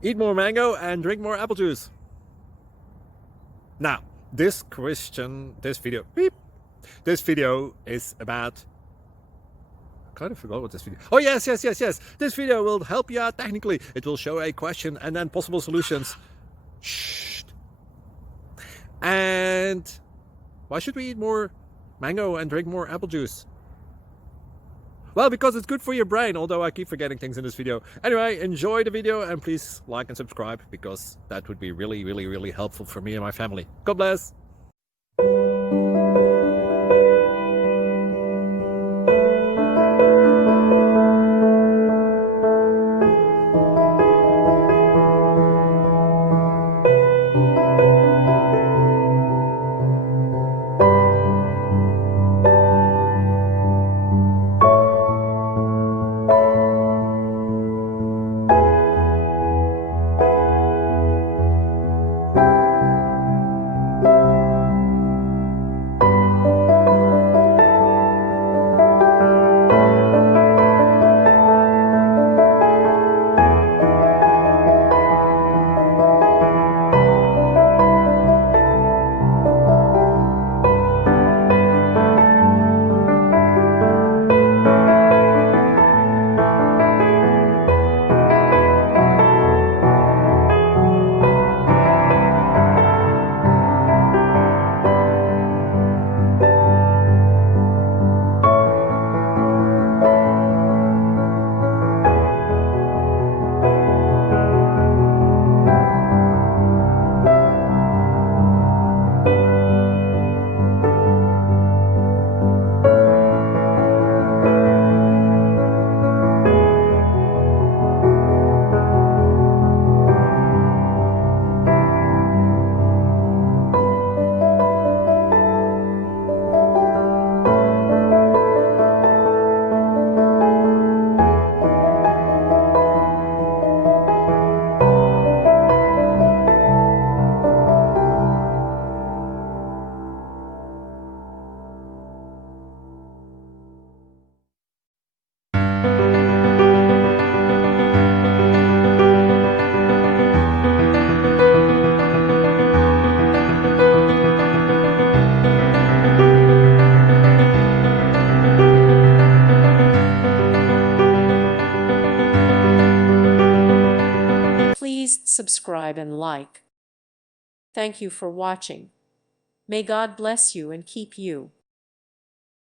Eat more mango and drink more apple juice. Now, this video is about... I kind of forgot what this video... Oh, yes. This video will help you out technically. It will show a question and then possible solutions. Shh. And why should we eat more mango and drink more apple juice? Well, because it's good for your brain, although I keep forgetting things in this video. Anyway, enjoy the video and please like and subscribe, because that would be really helpful for me and my family. God bless! Please subscribe and like. Thank you for watching. May God bless you and keep you.